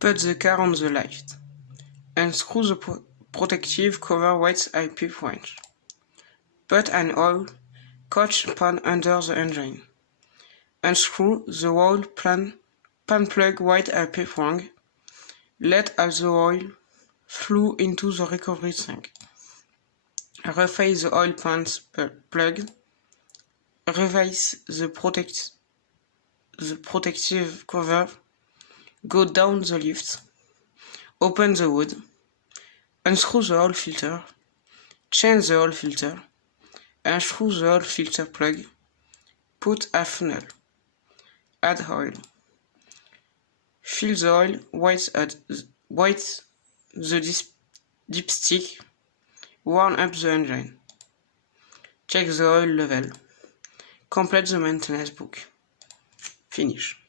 Put the car on the lift. Unscrew the protective cover with a pip wrench. Put an oil coach pan under the engine. Unscrew the oil pan plug with a pip wrench. Let all the oil flow into the recovery tank. Refill the oil pan plug. Revise the protective cover. Go down the lift. Open the hood. Unscrew the oil filter. Change the oil filter. Unscrew the oil filter plug. Put a funnel. Add oil. Fill the oil with the dipstick. Warm up the engine. Check the oil level. Complete the maintenance book. Finish.